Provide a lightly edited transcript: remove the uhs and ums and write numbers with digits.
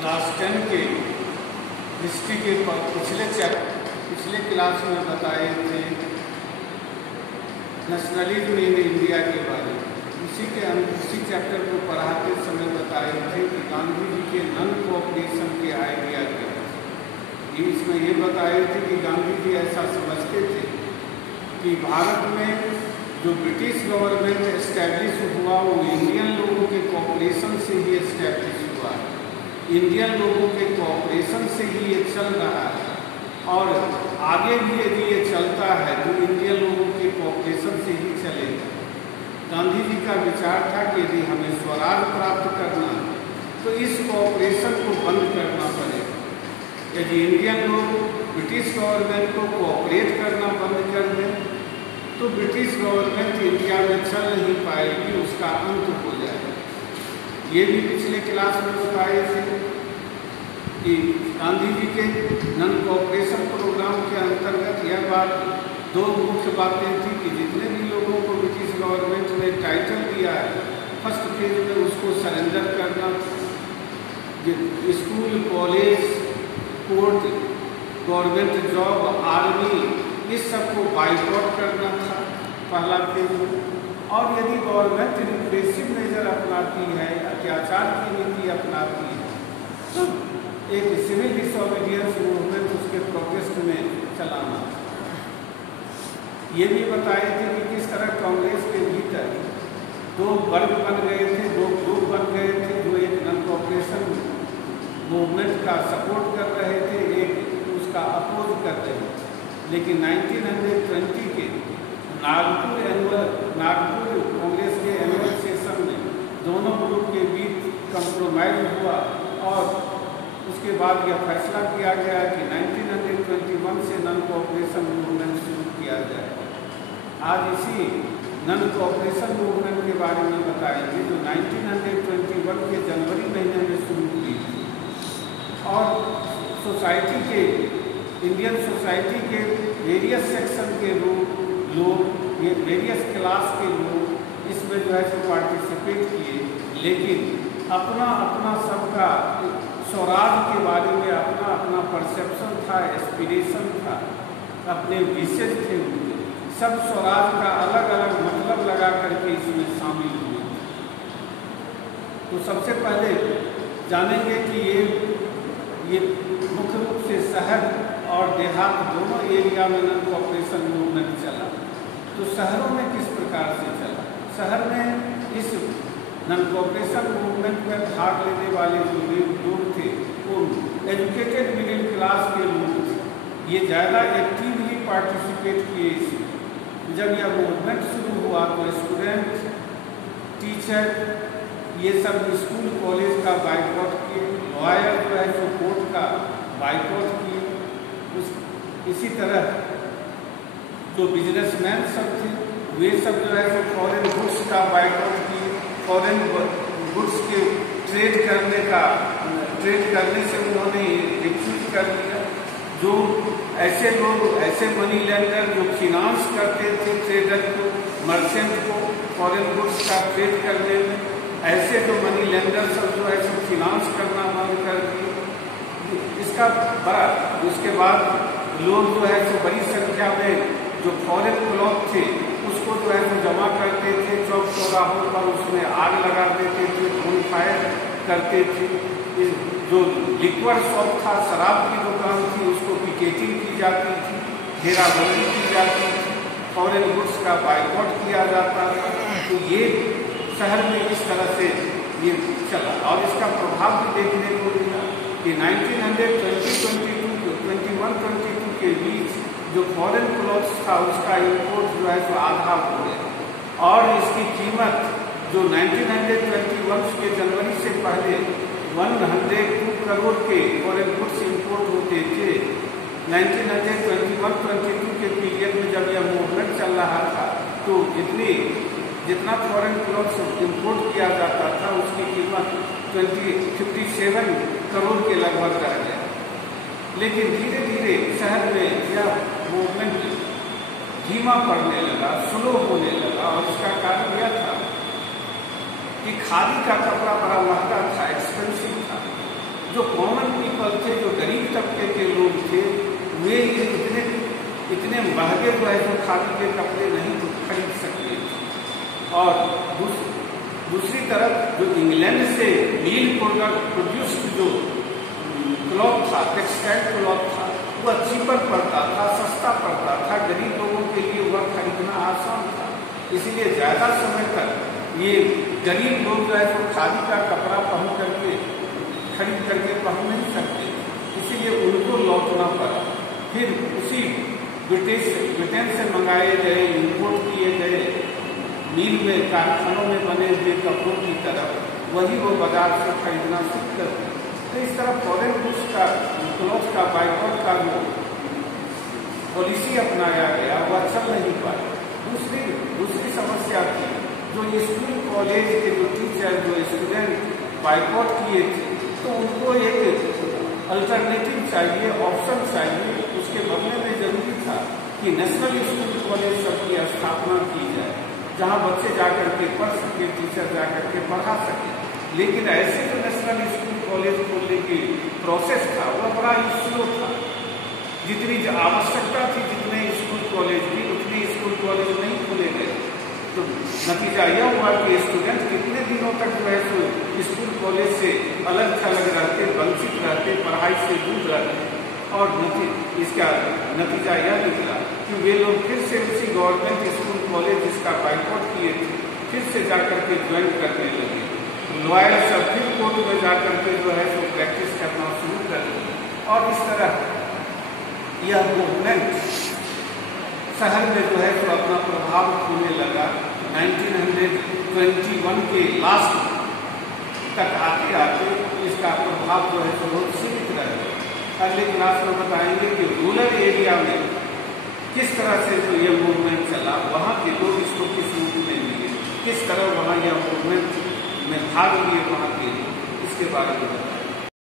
Class 10 के history के पिछले क्लास में बताए थे नेशनलिज्म इन इंडिया के बारे में। उसी चैप्टर को पढ़ाते समय बताए थे कि गांधी जी के नॉन कोऑपरेशन के आइडिया क्या थे। इसमें ये बताए थे कि गांधी जी ऐसा समझते थे कि भारत में जो ब्रिटिश गवर्नमेंट एस्टैब्लिश हुआ वो इंडियन लोगों के कोऑपरेशन से ही एस्टैब्लिश हुआ है, इंडियन लोगों के कोऑपरेशन से ही ये चल रहा है और आगे भी यदि ये चलता है तो इंडियन लोगों के कोऑपरेशन से ही चलेगा। गांधी जी का विचार था कि यदि हमें स्वराज प्राप्त करना है तो इस कोऑपरेशन को बंद करना पड़ेगा। यदि इंडियन लोग ब्रिटिश गवर्नमेंट को कोऑपरेट करना बंद कर दें तो ब्रिटिश गवर्नमेंट इंडिया में चल नहीं पाएगी, उसका अंत हो जाएगा। ये भी पिछले क्लास में बताए थे कि गांधी जी के नॉन कोऑपरेशन प्रोग्राम के अंतर्गत यह बात दो मुख्य बातें थी कि जितने भी लोगों को ब्रिटिश गवर्नमेंट ने टाइटल दिया है फर्स्ट फेज में उसको सरेंडर करना, school, college, court, government job, army, इस सब को बाइकआउट करना था पहला फेज में। और यदि गवर्नमेंट रिप्रेसिव मेजर अपनाती है, अत्याचार की नीति अपनाती है तो एक सिविल डिसोबीडियंस मूवमेंट उसके प्रोटेस्ट में चलाना। ये भी बताए थे कि किस तरह कांग्रेस के भीतर दो वर्ग बन गए थे, दो ग्रुप बन गए थे, जो एक नॉन कोऑपरेशन मूवमेंट का सपोर्ट कर रहे थे, एक उसका अपोज कर रहे थे। लेकिन 1920 के नागपुर कांग्रेस के एनुअल सेशन में दोनों ग्रुप के बीच कंप्रोमाइज हुआ और उसके बाद यह फैसला किया गया कि 1921 से नॉन कोऑपरेशन मूवमेंट शुरू किया जाए। आज इसी नॉन कोऑपरेशन मूवमेंट के बारे में बताएंगे जो 1921 के जनवरी महीने में शुरू हुई थी और सोसाइटी के इंडियन सोसाइटी के वेरियस सेक्शन के लोग ये वेरियस क्लास के लोग इसमें जो है सो पार्टिसिपेट किए, लेकिन अपना अपना सबका स्वराज के बारे में अपना अपना परसेप्शन था, एस्पिरेशन था, अपने विशेष थे उनके, सब स्वराज का अलग अलग मतलब लगा करके इसमें शामिल हुए। तो सबसे पहले जानेंगे कि ये मुख्य रूप से शहर और देहात दोनों एरिया में नॉन कोऑपरेशन मूवमेंट चला। तो शहरों में किस प्रकार से चला? शहर में इस नॉन कोऑपरेशन मूवमेंट में भाग लेने वाले जो लोग थे वो एजुकेटेड मिडिल क्लास के लोग थे। ये ज़्यादा एक्टिवली पार्टिसिपेट किए इसमें। जब यह मूवमेंट शुरू हुआ तो स्टूडेंट, टीचर, ये सब स्कूल कॉलेज का बाइकआउट किए, लॉयर जो है जो कोर्ट का बाइकआउट किए। इसी तरह जो बिजनेसमैन सब थे वे सब जो है तो फॉरेन गुड्स का बाइकआउट किए, फॉरेन गुड्स के ट्रेड करने से उन्होंने रिफ्यूज कर दिया। जो ऐसे लोग, ऐसे मनी लेंडर जो फिनांस करते थे ट्रेडर को, मर्चेंट को फॉरेन गुड्स का ट्रेड करने में, ऐसे जो मनी लेंडर सब जो है तो फिनांस करना बंद कर दिए। इसका बड़ा उसके बाद लोग जो है तो बड़ी संख्या में जो फॉरेन क्लॉथ थे उसको जो है तो जमा करते थे चौक चौराहों पर, उसमें आग लगा देते थे, बोन फायर करते थे। जो लिक्वर शॉप था, शराब की दुकान थी, उसको पिकेटिंग की जाती थी, घेराबंदी की जाती थी, फॉरेन गुड्स का बाइकआउट किया जाता था। तो ये शहर में इस तरह से ये चला और इसका प्रभाव भी देखने को मिला कि 1921-22 के बीच जो फॉरेन क्लॉथ्स था उसका इंपोर्ट जो है तो आधा हो गया और इसकी कीमत जो 1921 के जनवरी से पहले 102 करोड़ के फॉरेन गुड्स इंपोर्ट होते थे, 1921-22 के पीरियड में जब यह मूवमेंट चल रहा था तो जितना फॉरेन क्लॉथ्स इंपोर्ट किया जाता था उसकी कीमत 57 करोड़ के लगभग रह गया। लेकिन धीरे धीरे शहर में यह मूवमेंट धीमा पड़ने लगा, स्लो होने लगा और इसका कारण यह था कि खादी का कपड़ा बड़ा महंगा था, एक्सपेंसिव था। जो कॉमन पीपल थे, जो गरीब तबके के लोग थे, वे इतने महंगे जो है जो खादी के कपड़े नहीं खरीद सकते थे। और दूसरी तरफ जो इंग्लैंड से मिल प्रोड्यूस्ड जो क्लॉथ था, टेक्सटाइल क्लॉथ था, वह चीपर पड़ता था, सस्ता पड़ता था, गरीब लोगों के लिए वह खरीदना आसान था। इसीलिए ज़्यादा समय तक ये गरीब लोग जो है तो खादी का कपड़ा खरीद करके पहन नहीं सकते, इसीलिए उनको लौटना पड़ा। फिर उसी ब्रिटेन से मंगाए गए, इम्पोर्ट किए गए मिल में, कारखानों में बने हुए कपड़ों की तरफ वही वो बाजार से खरीदना शुरू कर दिया। तो इस तरह फॉरेन गुड्स का, क्लॉथ का बाइकआउट का जो पॉलिसी अपनाया गया वह चल नहीं पाया। दूसरी समस्या थी, जो स्कूल कॉलेज के जो टीचर, जो स्टूडेंट बाइकआउट किए थे, तो उनको एक अल्टरनेटिव चाहिए, ऑप्शन चाहिए। उसके बदले में जरूरी था कि नेशनल स्कूल कॉलेज सब की स्थापना की जाए, जहाँ बच्चे जाकर के पढ़ सके, टीचर जाकर के पढ़ा सके। लेकिन ऐसे जो नेशनल स्कूल कॉलेज खोलने की प्रोसेस था वह बड़ा स्लो था। जितनी आवश्यकता थी, जितने स्कूल कॉलेज भी, उतने स्कूल कॉलेज नहीं खोले गए। तो नतीजा यह हुआ कि स्टूडेंट कितने दिनों तक जो है सो स्कूल कॉलेज से अलग थलग रहते, वंचित रहते, पढ़ाई से दूर रहते। और इसका नतीजा यह निकला कि वे लोग फिर से उसी गवर्नमेंट स्कूल कॉलेज जिसका बाइकआउट किए थे, फिर से जाकर के ज्वाइन करने लगे। लॉयर सब फिर कोर्ट में जाकर के जो है सो प्रैक्टिस करना शुरू कर दिया। और इस तरह यह मूवमेंट शहर में जो है तो अपना प्रभाव होने लगा। 1921 के लास्ट तक आते आते इसका प्रभाव जो है तो बहुत सीमित रह गया। अगले क्लास में बताएंगे कि रूरल एरिया में किस तरह से जो ये मूवमेंट चला, वहाँ के लोग इसको किस रूप में लिए, किस तरह वहाँ यह मूवमेंट में भाग लिए वहाँ के, इसके बारे में